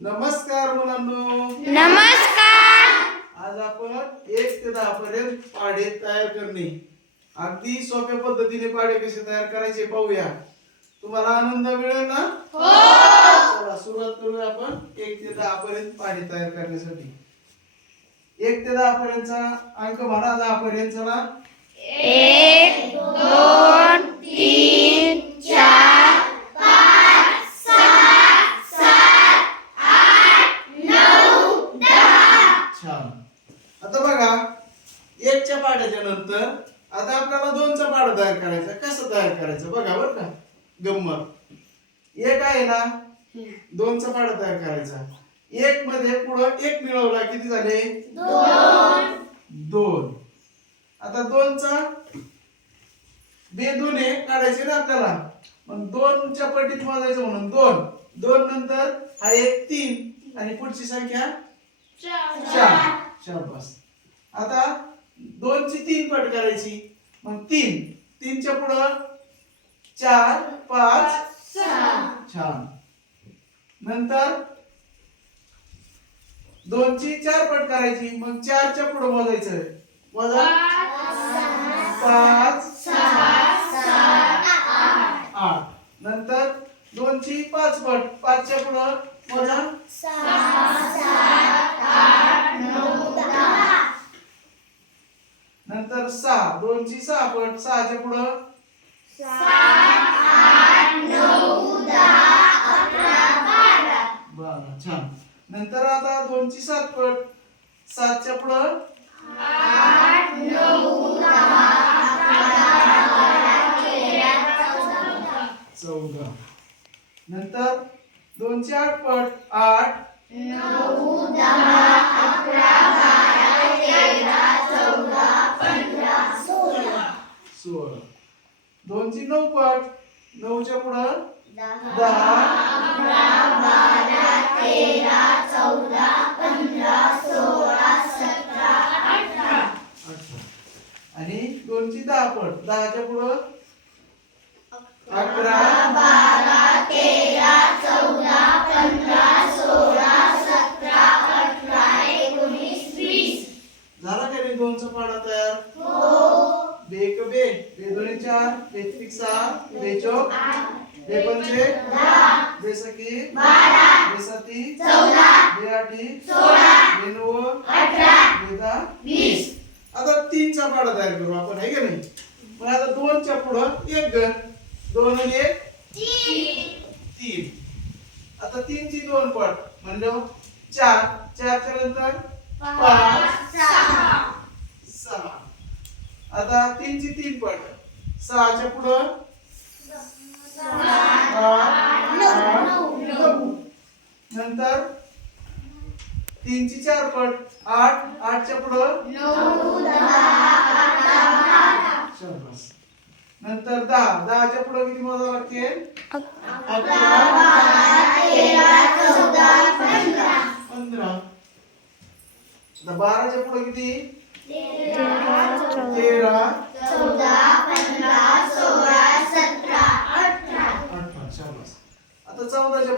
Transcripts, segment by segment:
नमस्कार मुलांनो. नमस्कार. आज आपण एक ते दहा पर्यंत पाढे तयार करणे. अगदी सोप्या पद्धतीने पाढे कसे तयार करायचे पाहूया. तुम्हाला आनंद मिळेल ना? चला सुरुवात करूया आपण. एक ते दहा पर्यंत पाढे तयार करण्यासाठी. एक ते दहा पर्यंतचा अंक म्हणा दहा पर्यंत चला एक दोन तीन चार छान आता बघा एकच्या पाड्याच्या नंतर आता आपल्याला दोनचा पाडा तयार करायचा. कसं तयार करायचं? बघा बरं का. गंमत. एक आहे ना दोनचा पाडा तयार करायचा. एक मध्ये पुढं एक मिळवला किती झाले? दोन. आता दोनचा बेदोने काढायचे ना आपल्याला. मग दोनच्या पटीत मोजायचं म्हणून दोन. दोन नंतर हा एक तीन. आणि पुढची संख्या चार. शाबास आता दोनची तीन पट करायची. मग तीन. तीनच्या पुढं चार पाच छान. नंतर दोनची चार पट करायची. मग चारच्या पुढं मोजायचं मोजा पाच आठ. नंतर दोनची पाच पट. पाचच्या पुढं मोजा नंतर सहा. दोनची सहा पट. सहाच्या पुढं? बारा. छान. नंतर आता दोनची सात पट. सातच्या पुढं? चौदा. नंतर दोनची आठ पट. आठ सोळा दोनची नऊ पट नऊच्या पुढं दहा अठरा. आणि दोनची दहा पट दहाच्या पुढं? अकरा. झाला का रे दोनचा पाडा तयार? बे एक बे बे दोन्ही चार. बे त्रिक सहा बे बे पंचे बे सखी बे साती बे आठी बे नऊ बे दहा आता तीनचा पाडा तयार करू आपण आहे का नाही? मग आता दोनच्या पुढं एक घर दोन आणि एक? तीन. आता तीनची दोन पट. म्हणलं चार. चारच्या नंतर पाच. सहा. आता तीनची तीन पट. सहाच्या पुढं. नंतर तीनची चार पट आठ आठच्या पुढं. नंतर दहा दहाच्या पुढं किती मोजावं लागते? अकरा पंधरा बाराच्या पुढे किती? तेरा अठरा शाबास आता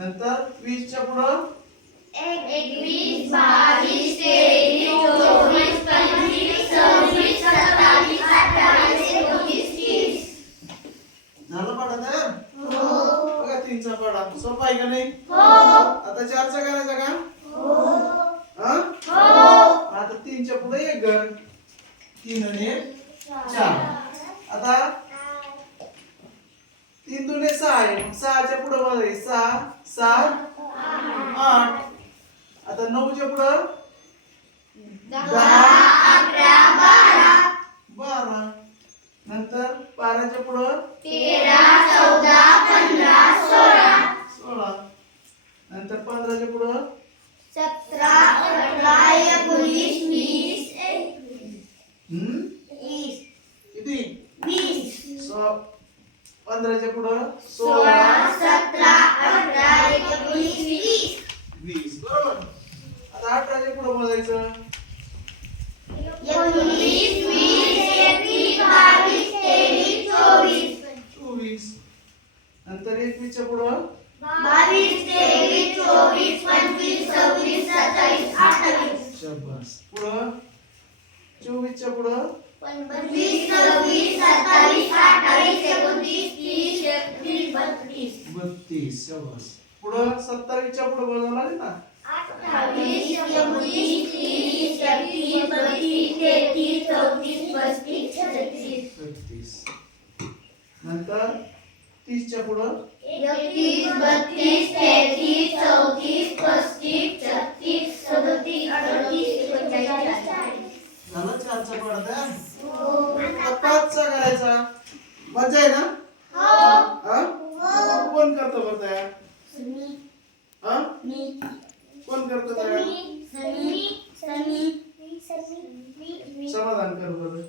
नंतर वीसच्या पुढं? एकवीस बावीस तेवीस चोवीस पंचवीस सव्वीस सत्तावीस अठ्ठावीस एकोणीस तीस. झालं पाडा तयार बघा तीनचा पाडा सोपा आहे का नाही? आता चारचा करायचा का? हा. आता तीनच्या पुढे एक घर तीन आणि एक चार. आता तीन दुने सहा आहे. मग सहाच्या पुढं मध्ये सहा सात आठ. आता नऊच्या पुढं? दहा बारा. नंतर बाराच्या पुढं? तेरा चौदा पंधरा सोळा. सोळा. नंतर पंधराच्या पुढं? सतरा अठरा एकोणीस तेवीस चोवीस. नंतर एकवीसच्या पुढं? बावीस तेवीस चोवीस पंचवीस सव्वीस सत्तावीस अठ्ठावीस. शब्बास पुढं? चोवीसच्या पुढं? पंचवीस सव्वीस सत्तावीस अठ्ठावीस एकोणतीस तीस एकतीस बत्तीस. बत्तीस. शब्बास पुढं सत्तावीसच्या पुढं आले ना? दहावीस एकोणीस तीस एकतीस बत्तीस तेहतीस नंतर तीसच्या पुढं? एकतीस बत्तीस तेहतीस चौतीस पस्तीस छत्तीस सदोतीस अडतीस करायचा. मजा आहे ना? हो. हा. हो. कोण करतो बरं त्या कोण करतो समाधान कर बरं.